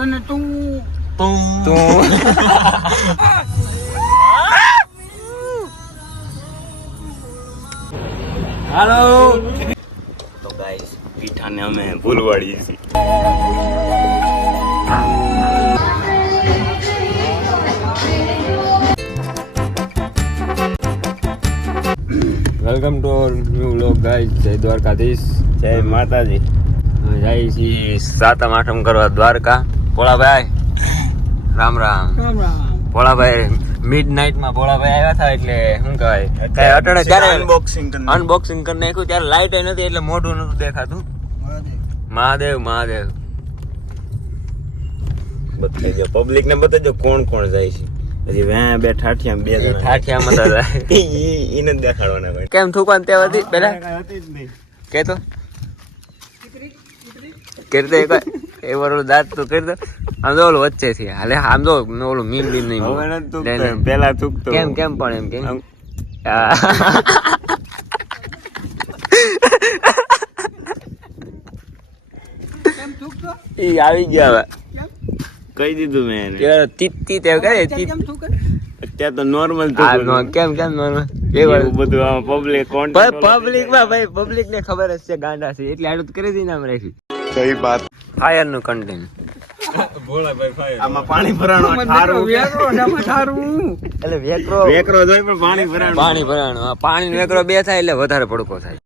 તને તું. તું. હાલો. તો ગાઈસ પીઠાને અમે ભૂલવાડીએ છીએ. Welcome to our new vlog guys. જય દ્વારકાધીશ. જય માતાજી. જાય છીએ સાતમ આઠમ કરવા દ્વારકા. ભોળાભાઈ. રામ રામ. રામ રામ. ભોળાભાઈ મિડ નાઇટમાં ભોળાભાઈ આવ્યા હતા એટલે શું કહેવાય? કઈ અટડે ત્યારે અનબોક્સિંગ અનબોક્સિંગ કરી નાખ્યું. ત્યારે લાઇટ નથી એટલે મોઢું નતું દેખાતું. મહાદેવ. મહાદેવ બતાવજો પબ્લિક ને બતાવજો કોણ કોણ જાય છે. હજી વે બે ઠાઠિયા બે જણા. ઠાઠિયામાં તો જાય. એને દેખાડવાના કેમ થૂકવાનું તે હતી પેલા કે તો કરી દે એ ઓલું દાંત તો કરી દે. આમ તો ઓલું વચ્ચે થી હાલે આમ તો ઓલું મીન બીન નહીં. પેલા થૂકતો કેમ કેમ પણ એમ કેમ આમ. ઈ આવી ગયા કહી દીધું મેં એને. તીત તીત એવું કરે અત્યારે તીત. અત્યારે તો નોર્મલ આ કેમ કેમ નોર્મલ એવું બધું પબ્લિક કોણ પબ્લિકમાં ભાઈ પબ્લિક ને ખબર જ છે ગાંડા છે. એટલે આડું કરી દી નામ રાખી સહી વાત. ફાયરનું કન્ટેન્ટ આમાં પાણી ભરાણો ઠારું વેકરો આમાં ઠારું. એટલે વેકરો વેકરો જોઈ પણ પાણી ભરાણું. પાણી ભરાણો પાણી વેકરો બે થાય એટલે વધારે પડકો થાય.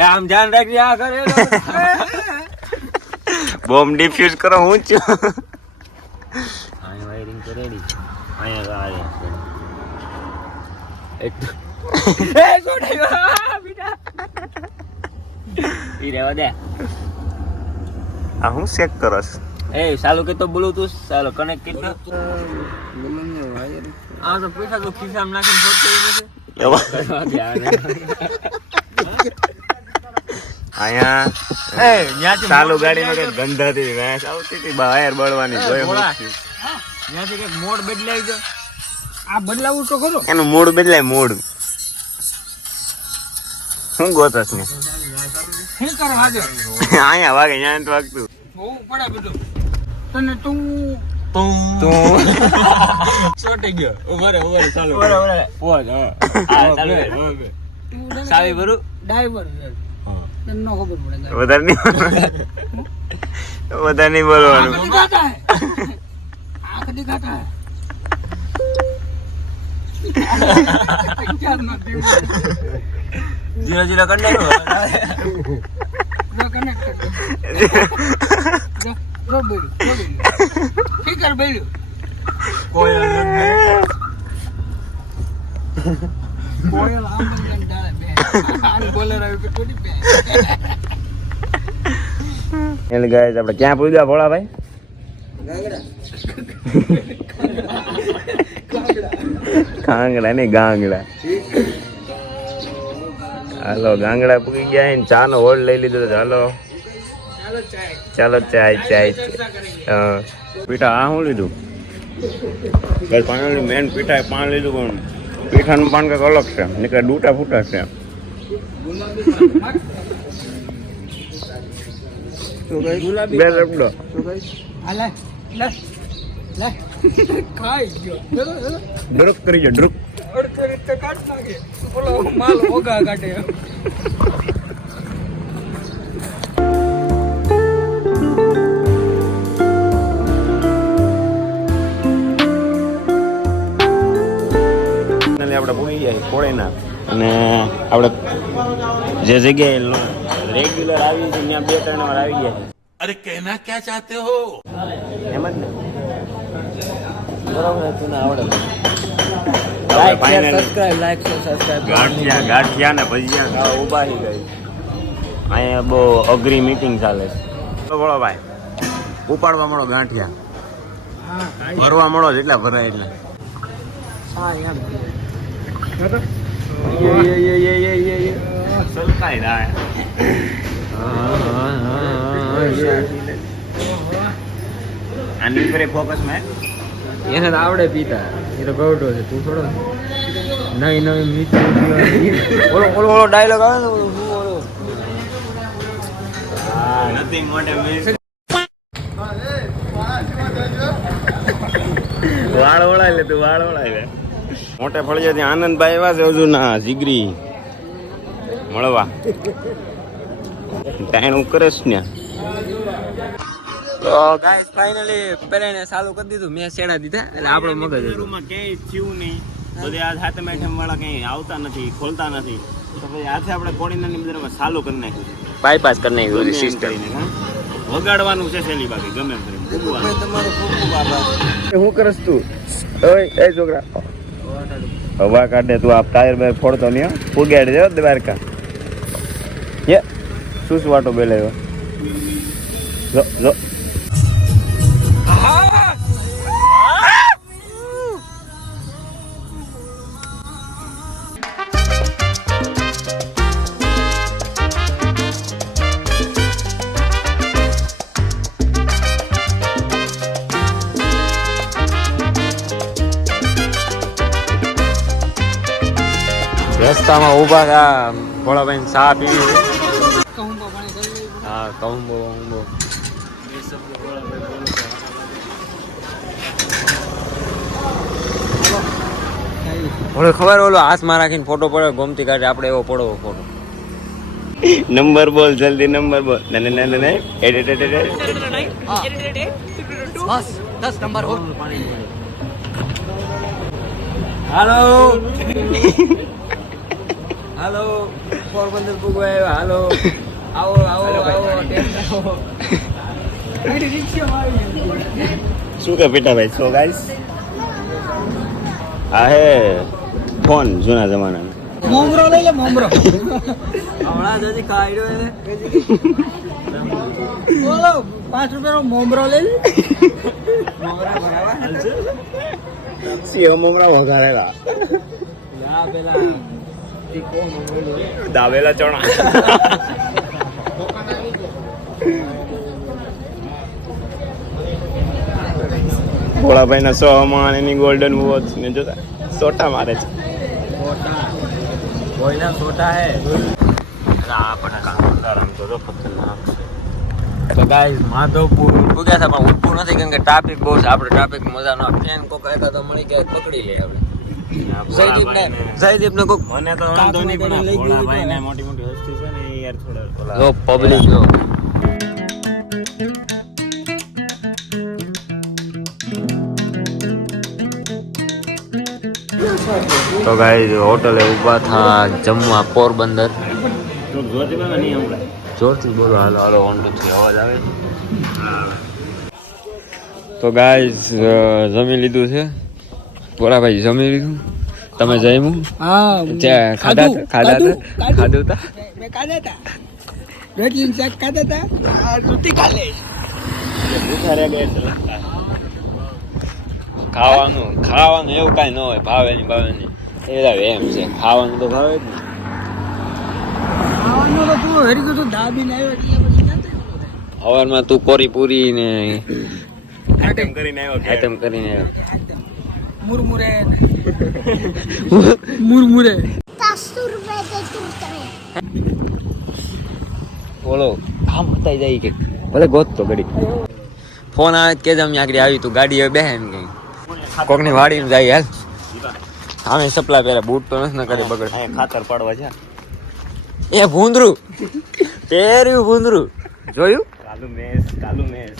એ આમ ધ્યાન રાખજે આ કરે બોમ્બ ડિફ્યુઝ કરો હું છું. અહીંયા વાયરિંગ તો રેડી આ એક એ છોડાયો, આ બીટા. ઈ રહેવા દે. આ હું ચેક કરસ એ ચાલુ કે તો બ્લૂટૂથ ચાલો કનેક્ટ કરી દો. આ તો પૈસા તો ખિસ્સામાં નાખીને ફોટો નથી અહીંયા એ ચાલુ ગાડીમાં કઈ આવતી હતી બહાર બળવાની જોઈ કંઈક મોડ બદલાઈ ગયો આ બદલાવું તો ખરો. એનું મોડ બદલાય મૂડ. હું ગોતસ ને? શું અહીંયા વાગે અહીંયા તો વાગતું. બહુ પડે બધું. તને તું તું. ચોટી ગયો. ઉભરે ઉભરે ચાલુ. ઉભરે ઉભરે પોજ હા. ચાલુ. કર. તું તને સાવી ભરું? ડ્રાઈવર તને ખબર પડે વધારે નહીં વધારે નહીં બોલવાનું. આંખ દિખાતા હે આંખ દિખાતા હે ક્યાં નથી જીરો જીરો કરી નાખ્યો જો connect કર દે. જો, જો બોલ્યું, જો બોલ્યું. જીરો બોલ્યું. કોઈ કોયલ આમ ડાળે બે. આને બોલેર આવ્યું કે થોડી બે. એટલે ગાય આપણે ક્યાં પૂજ્યા ભોળા ભાઈ કાંગડા ને ગાંગડા. હાલો ગાંગડા પૂકી ગયા ને ચા નો હોલ્ડ લઈ લીધો તો ચાલો ચાલો ચાય. ચાય પીઠા આ શું લીધું? બસ પાણી મેન પીઠા પાન લીધું પણ પીઠાનું પાન કંઈક અલગ છે. નીકળે ડૂટા ફૂટા છે. ગુલાબી બે રબડો લે, લે. ખાઈ આપણે ભૂલી જાય કોળેના અને આપણે જે જગ્યાએ રેગ્યુલર આવી છે ત્યાં બે ત્રણ વાર આવી ગયા અરે કહેના ક્યાં ચાહતે હો? એમ જ ને. બરાબર તું આવડે. ને અહીંયા બહુ અઘરી મીટિંગ ચાલે છે. બોલો ભાઈ ઉપાડવા મળો ગાંઠિયા. ભરવા મળો જેટલા ભરાય એટલા. સલકાઈ રાય આની ઉપર ફોકસ મેં એને તો આવડે પીતા. એ તો ગૌડો છે તું થોડો નવી નવી મીઠી ઓલો ઓલો ઓલો ડાયલોગ આવે ને ઓલો નથિંગ મોટે વાળ વળાય લે તું વાળ વળાય લે. મોટે ફળિયાથી આનંદભાઈ આવ્યા છે હજુ ના જીગરી. મળવા. ટાઈણ ઉકરેશ ને. તો ગાઈસ ફાઇનલી પેરેને ચાલુ કરી દીધું. મેં શેડા દીધા એટલે આપણો મગજ રૂમમાં ક્યાંય થયું નહીં. બધે આ હાથે મેઠમ વાળા કઈ આવતા નથી ખોલતા નથી. તો પછી હાથે આપણે કોડીના ની બધામાં ચાલુ કરી નાખ્યું બાયપાસ કરી નાખ્યું બધી સિસ્ટમ હા. વગાડવાનું છે શેલી બાકી ગમે એમ કરીને. તમારો ખૂબ ખૂબ આભાર. શું કરસ તું? ઓય એ છોકરા. હવા કાઢે તું આ ટાયર બાયર ફોડતો નહીં હો. ફુગાડી દે હો દ્વારકા. યે શું શું વાટો બેલાયો? જો જો. રસ્તામાં ઊભા હતા ભોળાભાઈ ચા પીવી. હા કહું બહુ બહુ ઓલો ખબર ઓલો હાથમાં રાખીને ફોટો પડે ગોમતી કાઢે આપણે એવો પડવો ફોટો નંબર બોલ જલ્દી નંબર બોલ. ના ના ના ના ને. એડ એડ એડ એડ બસ દસ નંબર હો. હાલો. હાલો પોરબંદર પૂગવા આવ્યા હાલો. આવો આવો આવો શું કે પેટાભાઈ સો ગાઈસ આ હે ફોન જૂના જમાનાનો. મોમરો લઈ લે મોમરો. હમણાં જ હજી કાઢ્યો એને. બોલો પાંચ રૂપિયાનો મોમરો લઈ લે. સિંહ મોમરા વઘારેલા. આ પેલા. દાવેલા ચણા. ભોળાભાઈ ના સો માં એની ગોલ્ડન વોચ ને જોતા સોટા મારે છે. કોઈના સોટા હે? આ પણ કામ તો તો ખતરનાક માધવપુર હતા પણ ઉઠવું નથી કેમ કે ટ્રાફિક બહુ છે. આપણે ટ્રાફિક મજા ન ટ્રેન કોક એકાદો મળી ગયા પકડી લે આપણે જયદીપ ને કોક મને તો વાંધો નહીં પણ ભોળાભાઈ ને મોટી મોટી હસ્તી છે ને એ યાર થોડા જો પબ્લિક જો. તો ગાઈસ હોટલે ઊભા થા જમવા પોરબંદર. જોરથી બોલો હાલો હાલો થ્રી અવાજ આવે તો ગાય જમી લીધું છે? બોલાભાઈ જમી લીધું તમે જમ્યું હા ત્યાં ખાધા? ખાધા? ખાધું હતા મેં ખાધા હતા રોટલી શાક ખાધા હતા રોટી ખાલે. ખાવાનું ખાવાનું એવું કાંઈ ન હોય ભાવે નહીં ભાવે નહીં એ એમ છે ખાવાનું તો ભાવે જ ને ખાવાનું તો તું હરી ગયું દાબીને આવ્યો એટલે પછી ના થાય સવારમાં તું કોરી પૂરી ને આઈટમ કરીને આવ્યો. આઈટમ કરીને આવ્યો. મુરમુરે. મુરમુરે. બોલો. કામ બતાઈ જાય કે ભલે ગોત તો ઘડી. ફોન આવે કે જ અમે આગળ આવી તું ગાડી હવે બેહે ને કઈ કોકની ને જાય હાલ. સામે સપ્લાય પહેલા બૂટ તો નથી ન કરી બગડ ખાતર પાડવા છે. એ ભૂંદરું. તેર્યું ભૂંદરું. જોયું? કાલુ મેસ કાલુ મેસ.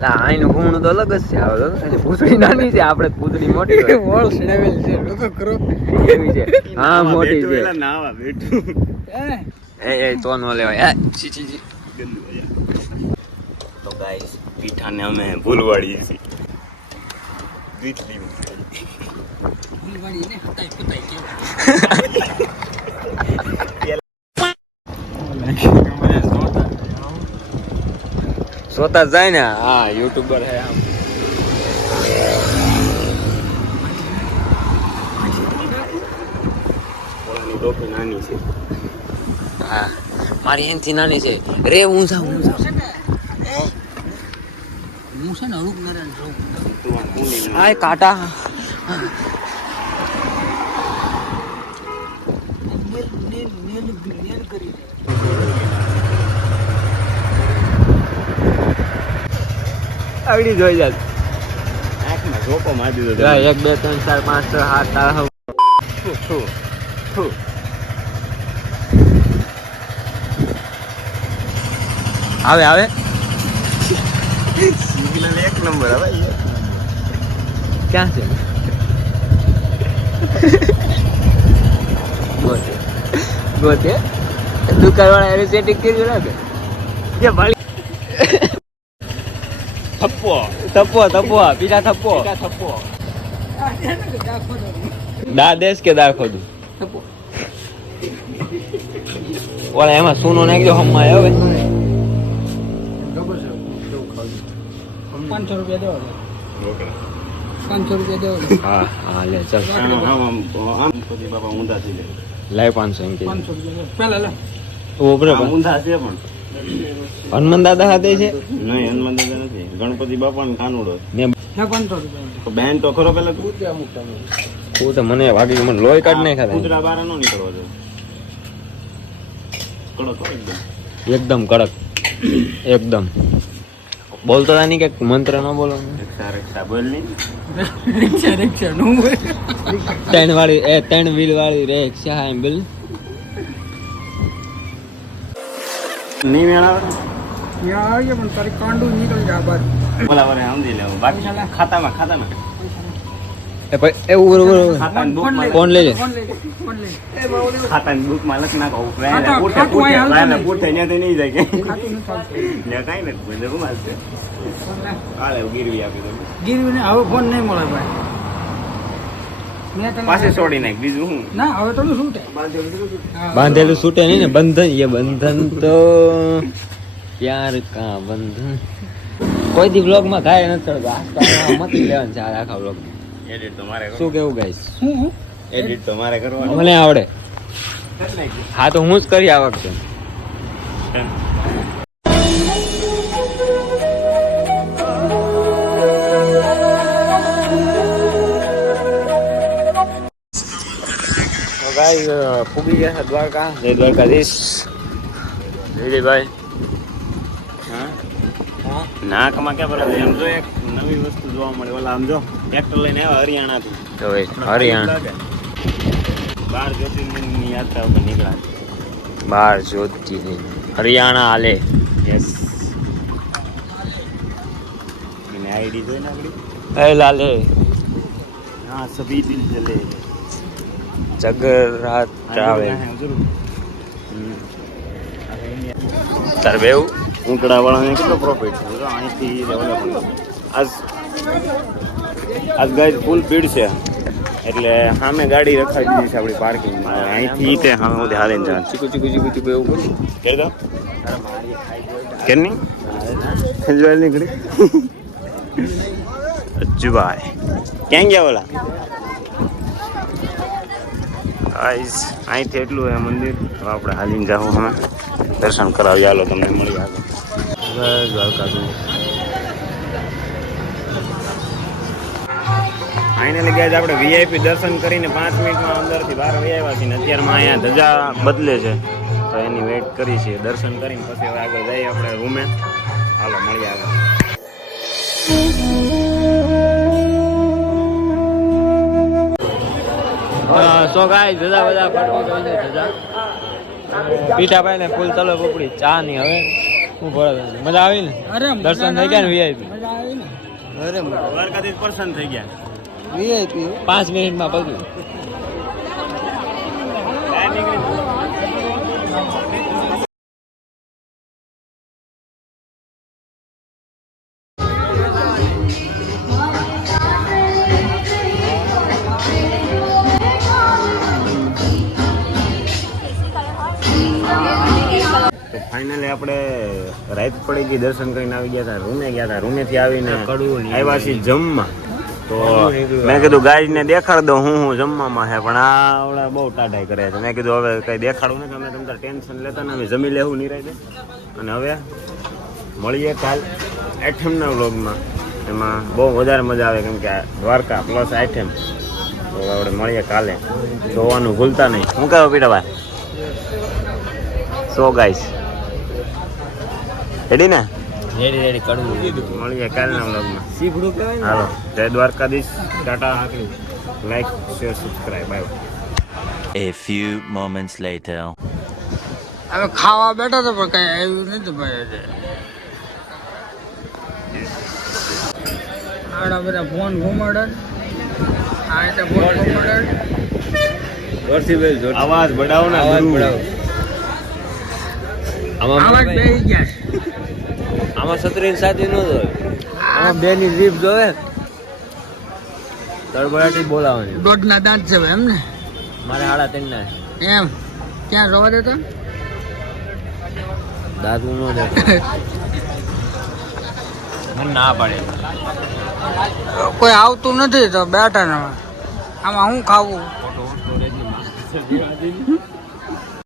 લા, આઈનું તો અલગ જ છે હવે તો. નાની છે આપણે પૂંછડી મોટી. વોળ સડાવેલ છે લોકો કરો. એવી છે. હા મોટી છે. નાવા બેઠું. એ. એ તો નો લેવાય. છી. ગંદુ મજા તો ગાઈસ પીઠાને અમે ભૂલવાડીએ છીએ. વીટલી વાળી ને હતાઈ કેવું? સોતા જાય ને. હા યુટ્યુબર હે આમ. ટોપી નાની છે. હા મારી એનથી નાની છે. રે ઊંઝા જાઉં હું છે ને એ હું નારાયણ કાટા. કરી આવડી જોઈ જાત આંખમાં ધોકો મારી દીધો એક બે ત્રણ ચાર પાંચ છ સાત આઠ. આવે આવે. સિગ્નલ એક નંબર હવે ક્યાં છે? ગોતે. ગોતે. દુકાન વાળા એની સેટિંગ કર્યું રાખે. કે જે ભાળી થપ્પો થપ્પો થપ્પો બીજા થપ્પો થપ્પો આ કે દાખલો દા દેશ કે દા ખોદું થપ્પો. ઓલા એમાં સોનો નાખજો હમમાં હવે પાંચસો રૂપિયા દેવા ઓકે પાંચસો રૂપિયા દેવા હા હા લે ચાલ આમ બાપા ઊંધા થઈ જાય લાય પાંચસો એમ કે પાંચસો રૂપિયા. પહેલા લે ઊંધા છે પણ હનુમાન દાદા સાથે છે? નહીં હનુમાન દાદા નથી. ગણપતિ બાપા ને તો બેન તો ખરો પેલા તું? તો મને વાગી મને લોહી કાઢ નહીં ખાતા કૂતરા બાર નો નીકળવા દે. કડો એકદમ. એકદમ કડક. એકદમ. બોલતો હતા નહીં કે મંત્ર ન બોલો. રિક્ષા રિક્ષા બોલ નહીં. રિક્ષા રિક્ષા નું બોલ. ત્રણ વાળી એ ત્રણ વ્હીલ વાળી રિક્ષા એમ બોલ. નહીં મેળાવે ત્યાં આવીએ પણ તારી કાંડું નીકળી જાય બહાર બોલા સમજી લેવું. બાકી ખાતામાં ખાતામાં. એ પછી એ ફોન લઈ લે. ખાતાની બુકમાં લખ નાખો. પૂઠે અહીં હાલતું નહીં. જાય કે. નથી કાંઈ નથી. બંધ હાલે ગીરવી આપી દો ગીરવીને હવે ફોન નહીં મળે ભાઈ. પાસે છોડી નાખ બીજું હું? ના હવે તો શું છે બાંધેલું છૂટે નહીં ને બંધન એ બંધન તો પ્યાર કા બંધન? કોઈ દી બ્લોગમાં ખાય નથી મતી લેવાનું છે આખા બ્લોગ એડિટ તો મારે શું કેવું ગાઈસ? હું હું? એડિટ તો મારે કરવાનું. મને આવડે. હા તો હું જ કરી આ ગાઈસ ફૂગી ગયા દ્વારકા. જય દ્વારકાધીશ. વિજયભાઈ હા? નાકમાં ક્યાં એમ જો એક નવી વસ્તુ જોવા મળે. ઓલા આમ જો ટ્રેક્ટર લઈને આવ્યા હરિયાણાથી. હવે હરિયાણા. બાર જ્યોતિર્લિંગની યાત્રા ઉપર નીકળ્યા બાર જ્યોતિ હરિયાણા હાલે. યસ આઈડી જોઈ ને આપણી? એ લાલે. હા સભી દિલ ચલે જગરાત ટ્રાવેલ તાર બેવું? ઊંટડા કેટલો પ્રોફિટ છે? અહીંથી આજ આજ ગાય ફૂલ ભીડ છે. એટલે સામે ગાડી રખાવી દીધી છે આપણી પાર્કિંગમાં અહીંથી તે સામે સુધી હાલીને જવાનું. ચીકુ ચીકુ ચીકુ ચીકુ એવું બધું. કરી દો કેમ નહીં ખંજવાલ નહીં કરી અજ્જુભાઈ ક્યાં ગયા ઓલા? આઈસ અહીંથી એટલું એ મંદિર. હવે આપણે હાલીને જાઓ અમે દર્શન કરાવી હાલો તમને, મળી આગળ ફાઇનલી ગયા આપણે વીઆઈપી દર્શન કરીને પાંચ મિનિટમાં અંદરથી બહાર વહી આવ્યા છીએ અત્યારમાં અહીંયા ધજા બદલે છે. તો એની વેઇટ કરી છે દર્શન કરીને પછી હવે આગળ જઈએ આપણે રૂમે. હાલો, મળી આગળ સો ગાય જુદા બધા ફટકો જોઈ જુદા. પીઠાભાઈ ને ફૂલ તલો પપડી ચા ની હવે હું ભરે મજા આવી ને? દર્શન થઈ ગયા ને વીઆઈપી આવી ને? અરે દ્વારકાથી પર્સન થઈ ગયા. વીઆઈપી પાંચ મિનિટમાં પગ્યું તો ફાઇનલી આપણે રાત પડી ગઈ દર્શન કરીને આવી ગયા હતા રૂમે ગયા હતા રૂમેથી આવીને આવ્યા છીએ જમવા. તો મેં કીધું ગાઈડને દેખાડ દો હું હું જમવામાં છે પણ આ આવડા બહુ ટાઢાઈ કરે છે. મેં કીધું હવે કઈ દેખાડું નથી અમે તમારે ટેન્શન લેતા ને અમે જમી લેવું નહીં રહી અને હવે મળીએ કાલ આઈટમના વ્લોગમાં. એમાં બહુ વધારે મજા આવે કેમ કે દ્વારકા પ્લસ આઠમ તો આપણે મળીએ કાલે. જોવાનું ભૂલતા નહીં. હું કહો પીડાભાઈ સો ગાઈસ રેડી ને રેડી રેડી કડવું. મળીએ કાલના વ્લોગમાં. સીપડું કહેવાય હાલો જય Dwarkadhish tata like share subscribe bye A few moments later. હવે ખાવા બેઠા તો પણ કઈ આવ્યું નથી ભાઈ આડા બધા ફોન ઘુમાડે. આ રીતે ફોન ઘુમાડે. જોરથી ભાઈ જોર અવાજ બડાવો ને અવાજ બડાવો આમાં સત્રીન સાથી નો જોવે આમાં બે ની જીભ જોવે તળબડાટી બોલાવાની. દોઢના દાંત છે એમ ને મારે હાડા ત્રણ ના એમ? ક્યાં જોવા દેતો? દાદુ નો દે મને ના પાડે. કોઈ આવતું નથી તો બેઠા ને આમાં હું ખાવું?